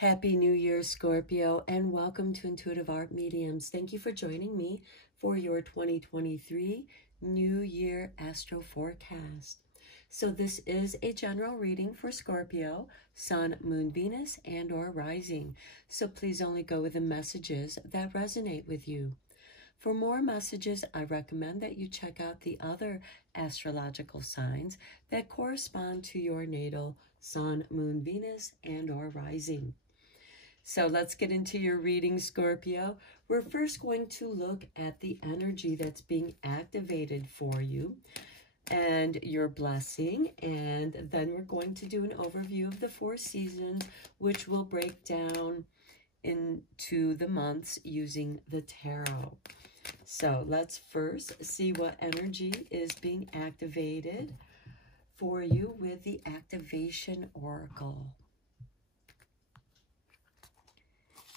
Happy New Year, Scorpio, and welcome to Intuitive Art Mediums. Thank you for joining me for your 2023 New Year Astro Forecast. So this is a general reading for Scorpio, Sun, Moon, Venus, and or Rising. So please only go with the messages that resonate with you. For more messages, I recommend that you check out the other astrological signs that correspond to your natal Sun, Moon, Venus, and or Rising. So let's get into your reading, Scorpio. We're first going to look at the energy that's being activated for you and your blessing. And then we're going to do an overview of the 4 seasons, which will break down into the months using the tarot. So let's first see what energy is being activated for you with the Activation Oracle.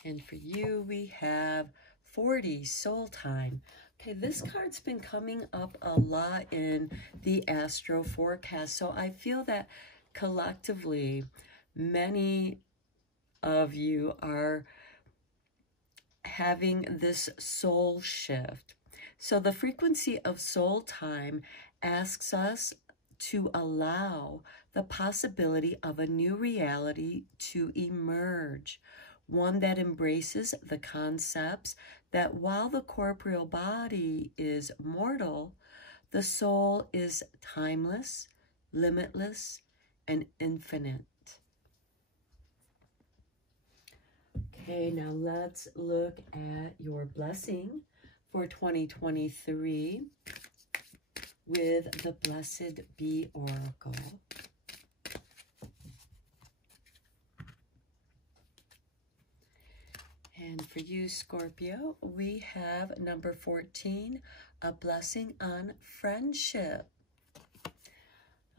And for you, we have 40, Soul Time. Okay, this card's been coming up a lot in the Astro Forecast. So I feel that collectively, many of you are having this soul shift. So the frequency of Soul Time asks us to allow the possibility of a new reality to emerge. One that embraces the concepts that while the corporeal body is mortal, the soul is timeless, limitless, and infinite. Okay, now let's look at your blessing for 2023 with the Blessed Bee Oracle. And for you, Scorpio, we have number 14, a blessing on friendship.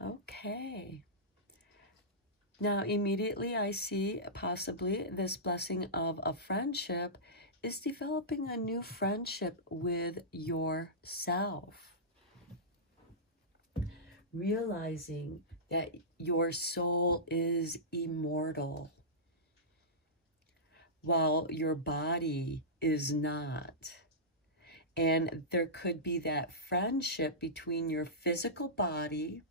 Okay. Now, immediately I see possibly this blessing of a friendship is developing a new friendship with yourself. Realizing that your soul is immortal, while your body is not. And there could be that friendship between your physical body,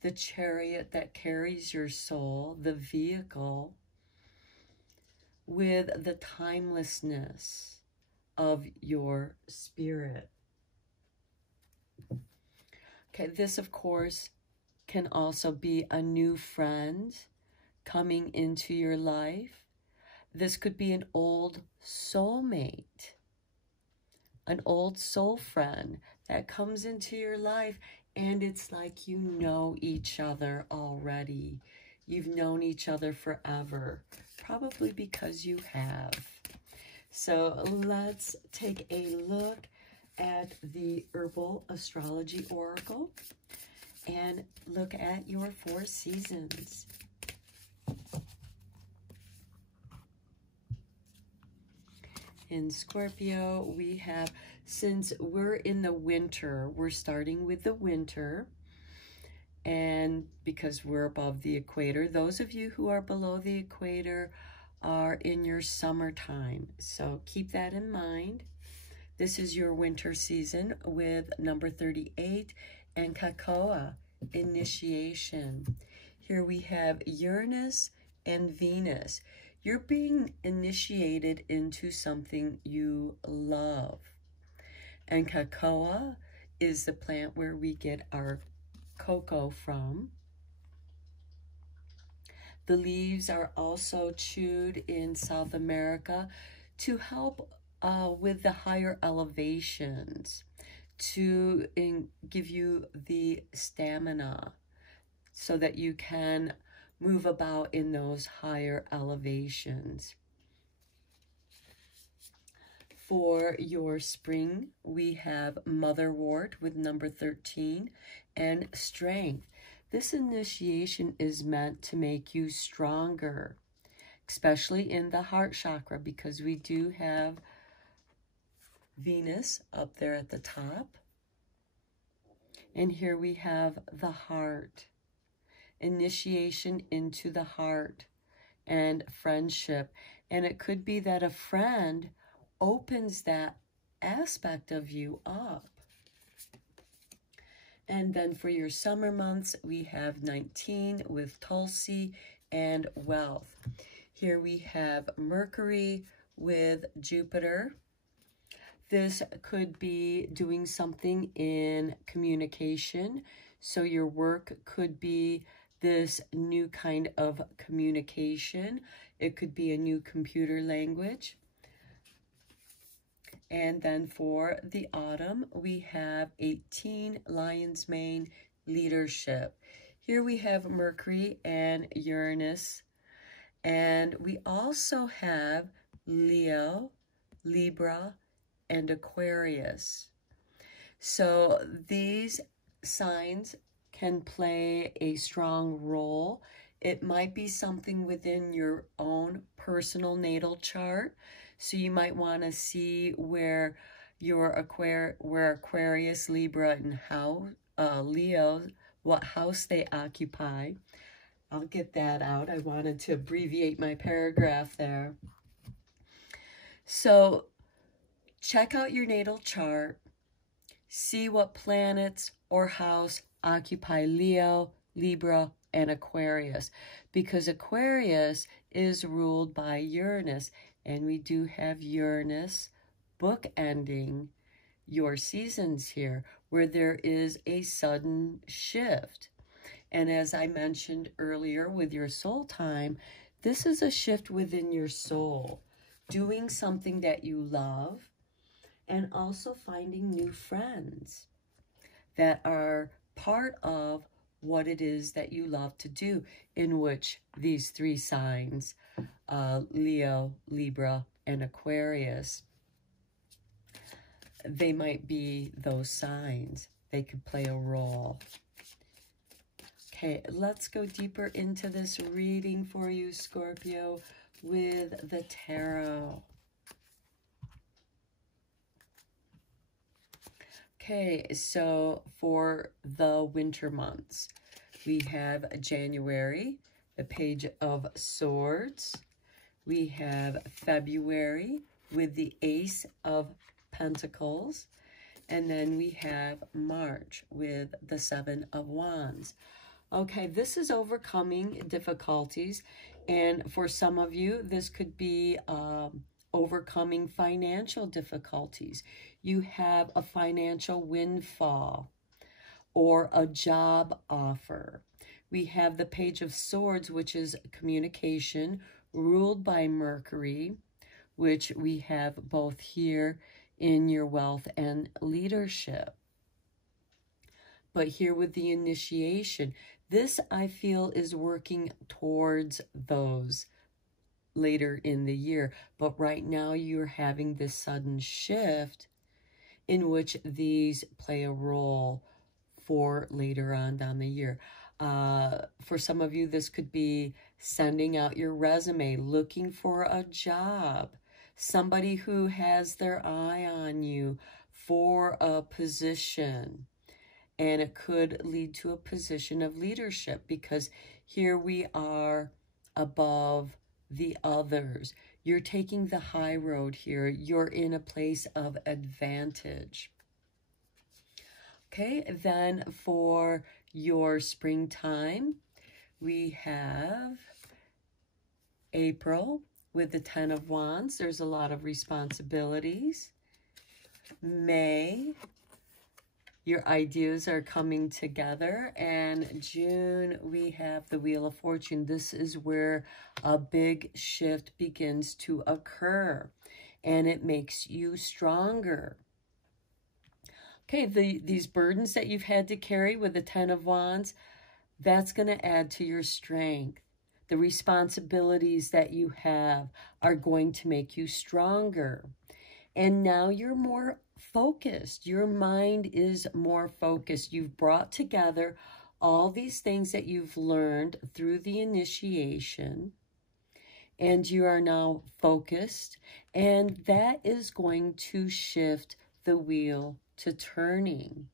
the chariot that carries your soul, the vehicle, with the timelessness of your spirit. Okay, this, of course, can also be a new friend coming into your life. This could be an old soulmate, an old soul friend that comes into your life, and it's like you know each other already. You've known each other forever, probably because you have. So let's take a look at the Herbal Astrology Oracle and look at your 4 seasons. In Scorpio, we have, since we're in the winter, we're starting with the winter, and because we're above the equator, those of you who are below the equator are in your summertime. So keep that in mind. This is your winter season with number 38 and Kakoa, initiation. Here we have Uranus and Venus. You're being initiated into something you love. And Kakoa is the plant where we get our cocoa from. The leaves are also chewed in South America to help with the higher elevations, to give you the stamina so that you can move about in those higher elevations. For your spring, we have Motherwort with number 13 and Strength. This initiation is meant to make you stronger, especially in the heart chakra, because we do have Venus up there at the top. And here we have the heart. Initiation into the heart and friendship. And it could be that a friend opens that aspect of you up. And then for your summer months, we have 19 with Tulsi and wealth. Here we have Mercury with Jupiter. This could be doing something in communication. So your work could be this new kind of communication. It could be a new computer language. And then for the autumn, we have 18 Lion's Mane leadership. Here we have Mercury and Uranus. And we also have Leo, Libra, and Aquarius. So these signs can play a strong role. It might be something within your own personal natal chart. So you might want to see where your Aquarius, Libra, and Leo, what house they occupy. I'll get that out. I wanted to abbreviate my paragraph there. So check out your natal chart. See what planets or house occupy Leo, Libra, and Aquarius. Because Aquarius is ruled by Uranus. And we do have Uranus bookending your seasons here, where there is a sudden shift. And as I mentioned earlier with your soul time, this is a shift within your soul, doing something that you love, and also finding new friends that are part of what it is that you love to do, in which these three signs, Leo, Libra, and Aquarius, they might be those signs. They could play a role. Okay, let's go deeper into this reading for you, Scorpio, with the tarot. Okay, so for the winter months, we have January, the Page of Swords. We have February with the Ace of Pentacles. And then we have March with the Seven of Wands. Okay, this is overcoming difficulties. And for some of you, this could be overcoming financial difficulties. You have a financial windfall or a job offer. We have the Page of Swords, which is communication, ruled by Mercury, which we have both here in your wealth and leadership. But here with the initiation, this I feel is working towards those later in the year. But right now you're having this sudden shift in which these play a role for later on down the year. For some of you, this could be sending out your resume, looking for a job, somebody who has their eye on you for a position. And it could lead to a position of leadership, because here we are above the others. You're taking the high road here. You're in a place of advantage. Okay, then for your springtime, we have April with the Ten of Wands. There's a lot of responsibilities. May, your ideas are coming together. And June, we have the Wheel of Fortune. This is where a big shift begins to occur, and it makes you stronger. Okay, these burdens that you've had to carry with the Ten of Wands, that's going to add to your strength. The responsibilities that you have are going to make you stronger. And now you're more focused. Your mind is more focused. You've brought together all these things that you've learned through the initiation, and you are now focused. And that is going to shift the wheel to turning.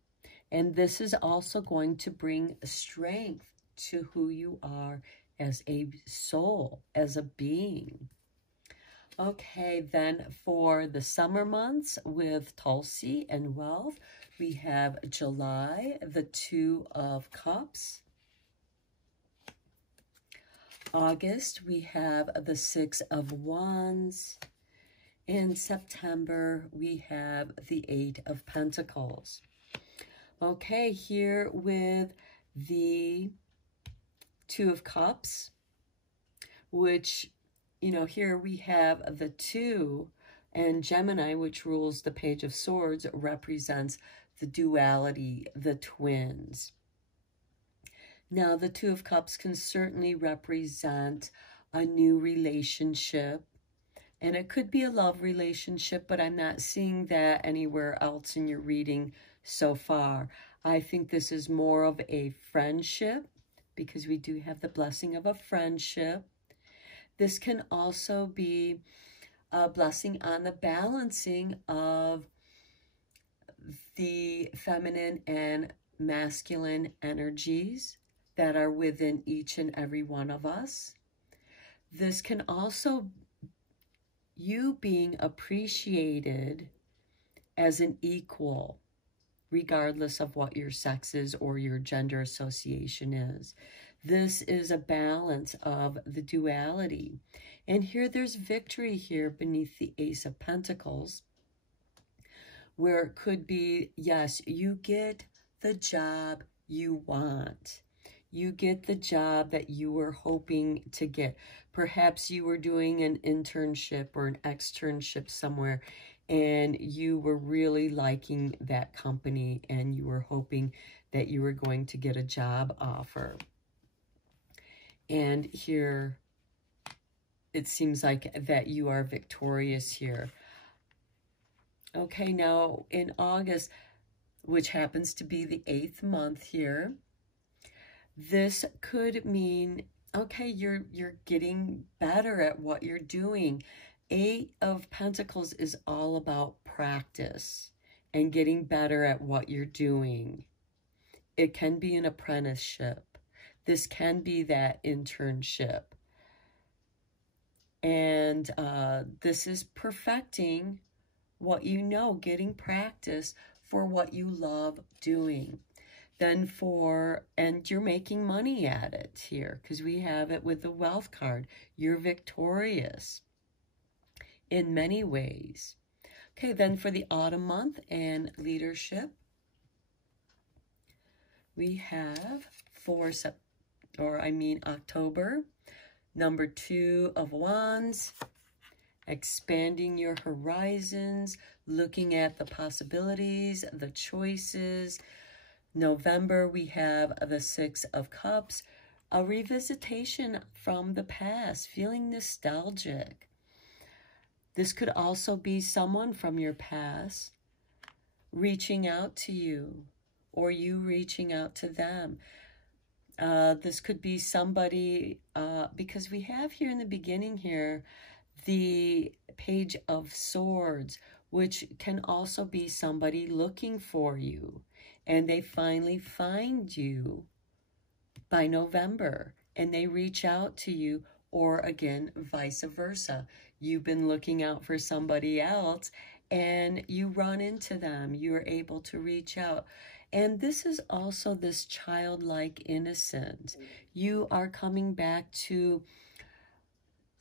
And this is also going to bring strength to who you are as a soul, as a being. Okay, then for the summer months with Tulsi and wealth, we have July, the Two of Cups. August, we have the Six of Wands. In September, we have the Eight of Pentacles. Okay, here with the Two of Cups, which, you know, here we have the two, and Gemini, which rules the Page of Swords, represents the duality, the twins. Now, the Two of Cups can certainly represent a new relationship, and it could be a love relationship, but I'm not seeing that anywhere else in your reading so far. I think this is more of a friendship, because we do have the blessing of a friendship. This can also be a blessing on the balancing of the feminine and masculine energies that are within each and every one of us. This can also you being appreciated as an equal, regardless of what your sex is or your gender association is. This is a balance of the duality. And here there's victory here beneath the Ace of Pentacles, where it could be, yes, you get the job you want. You get the job that you were hoping to get. Perhaps you were doing an internship or an externship somewhere, and you were really liking that company, and you were hoping that you were going to get a job offer. And here, it seems like that you are victorious here. Okay, now in August, which happens to be the 8th month here, this could mean, okay, you're getting better at what you're doing. 8 of Pentacles is all about practice and getting better at what you're doing. It can be an apprenticeship. This can be that internship. And this is perfecting what you know, getting practice for what you love doing. Then and you're making money at it here, because we have it with the wealth card. You're victorious in many ways. Okay, then for the autumn month and leadership, we have October, number 2 of Wands, expanding your horizons, looking at the possibilities, the choices. November, we have the 6 of Cups, a revisitation from the past, feeling nostalgic. This could also be someone from your past reaching out to you, or you reaching out to them. This could be somebody, because we have here in the beginning here, the Page of Swords, which can also be somebody looking for you, and they finally find you by November, and they reach out to you, or again, vice versa. You've been looking out for somebody else, and you run into them. You're able to reach out. And this is also this childlike innocence. You are coming back to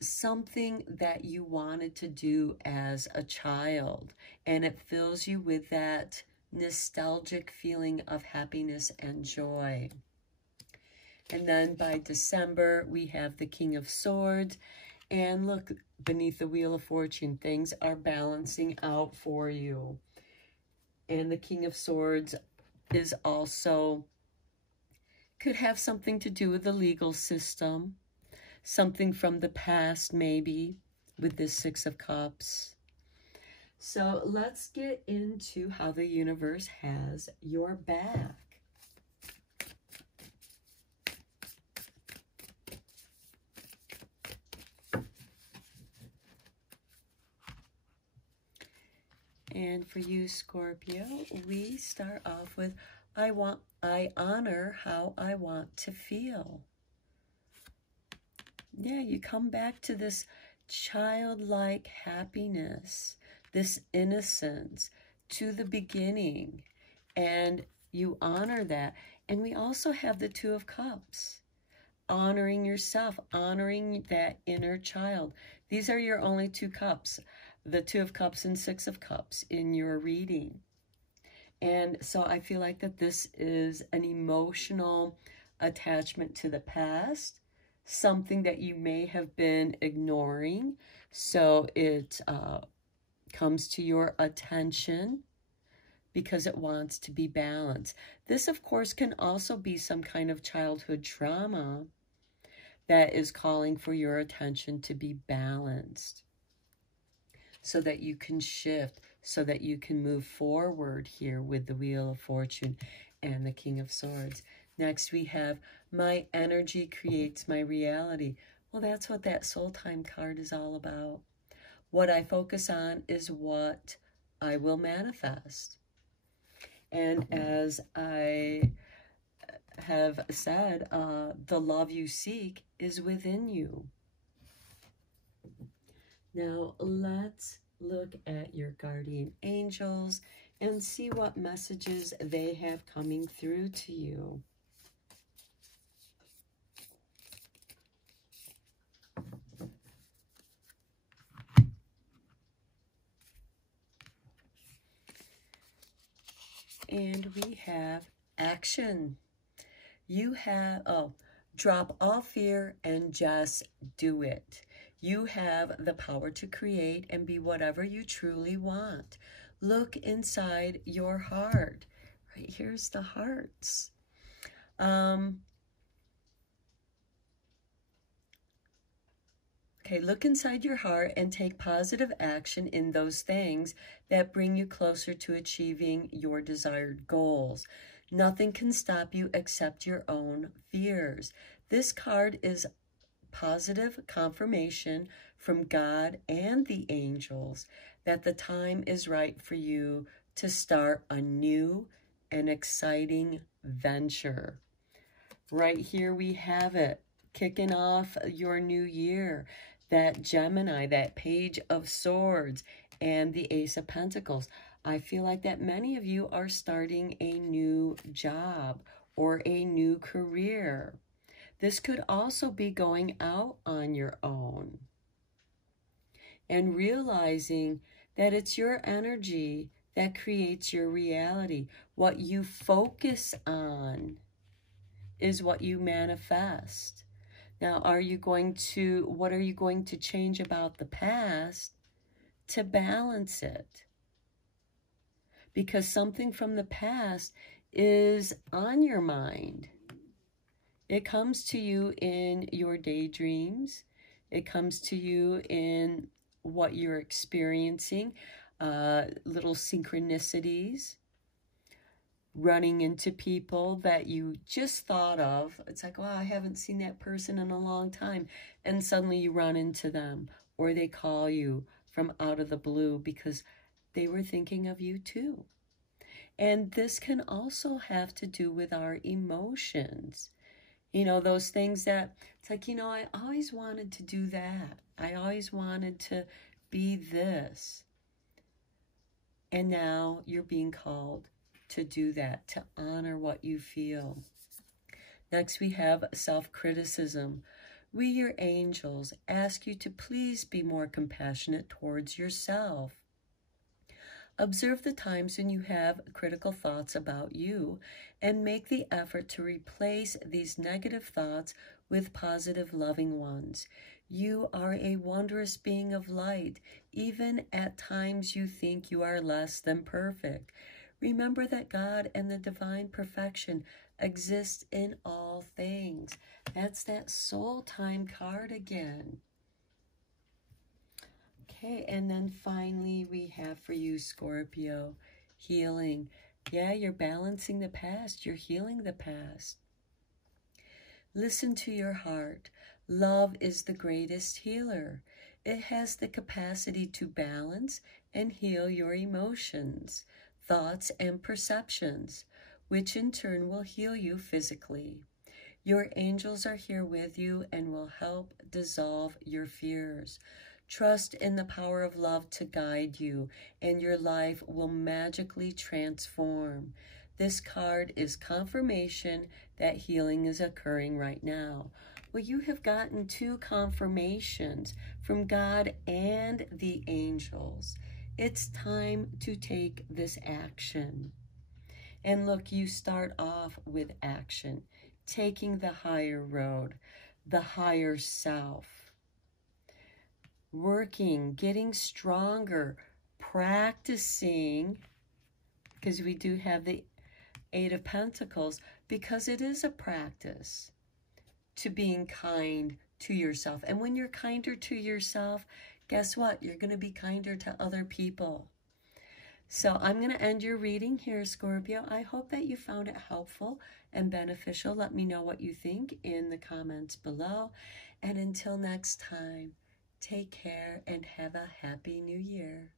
something that you wanted to do as a child, and it fills you with that nostalgic feeling of happiness and joy. And then by December, we have the King of Swords. And look, beneath the Wheel of Fortune, things are balancing out for you. And the King of Swords is also, could have something to do with the legal system. Something from the past, maybe, with this 6 of Cups. So let's get into how the universe has your back. And for you, Scorpio, we start off with, I honor how I want to feel. Yeah, you come back to this childlike happiness, this innocence, to the beginning, and you honor that. And we also have the Two of Cups, honoring yourself, honoring that inner child. These are your only two cups, the Two of Cups and Six of Cups in your reading. And so I feel like that this is an emotional attachment to the past, something that you may have been ignoring. So it comes to your attention because it wants to be balanced. This, of course, can also be some kind of childhood trauma that is calling for your attention to be balanced so that you can shift, so that you can move forward here with the Wheel of Fortune and the King of Swords. Next, we have my energy creates my reality. Well, that's what that soul time card is all about. What I focus on is what I will manifest. And as I have said, the love you seek is within you. Now, let's look at your guardian angels and see what messages they have coming through to you. And we have action. You have, drop all fear and just do it. You have the power to create and be whatever you truly want. Look inside your heart. Right, here's the hearts. Okay, look inside your heart and take positive action in those things that bring you closer to achieving your desired goals. Nothing can stop you except your own fears. This card is positive confirmation from God and the angels that the time is right for you to start a new and exciting venture. Right here we have it, kicking off your new year. That Gemini, that Page of Swords, and the Ace of Pentacles. I feel like that many of you are starting a new job or a new career. This could also be going out on your own and realizing that it's your energy that creates your reality. What you focus on is what you manifest. Now, what are you going to change about the past to balance it? Because something from the past is on your mind. It comes to you in your daydreams. It comes to you in what you're experiencing, little synchronicities, running into people that you just thought of. It's like, wow, I haven't seen that person in a long time. And suddenly you run into them, or they call you from out of the blue because they were thinking of you too. And this can also have to do with our emotions. You know, those things that, it's like, you know, I always wanted to do that. I always wanted to be this. And now you're being called to do that, to honor what you feel. Next, we have self-criticism. We, your angels, ask you to please be more compassionate towards yourself. Observe the times when you have critical thoughts about you and make the effort to replace these negative thoughts with positive, loving ones. You are a wondrous being of light, even at times you think you are less than perfect. Remember that God and the divine perfection exist in all things. That's that soul time card again. Okay, and then finally we have for you, Scorpio, healing. Yeah, you're balancing the past. You're healing the past. Listen to your heart. Love is the greatest healer. It has the capacity to balance and heal your emotions, thoughts, and perceptions, which in turn will heal you physically. Your angels are here with you and will help dissolve your fears. Trust in the power of love to guide you, and your life will magically transform. This card is confirmation that healing is occurring right now. Well, you have gotten 2 confirmations from God and the angels. It's time to take this action. And look, you start off with action, taking the higher road, the higher self. Working, getting stronger, practicing, because we do have the 8 of Pentacles, because it is a practice to being kind to yourself. And when you're kinder to yourself, guess what? You're going to be kinder to other people. So I'm going to end your reading here, Scorpio. I hope that you found it helpful and beneficial. Let me know what you think in the comments below. And until next time, take care and have a happy new year.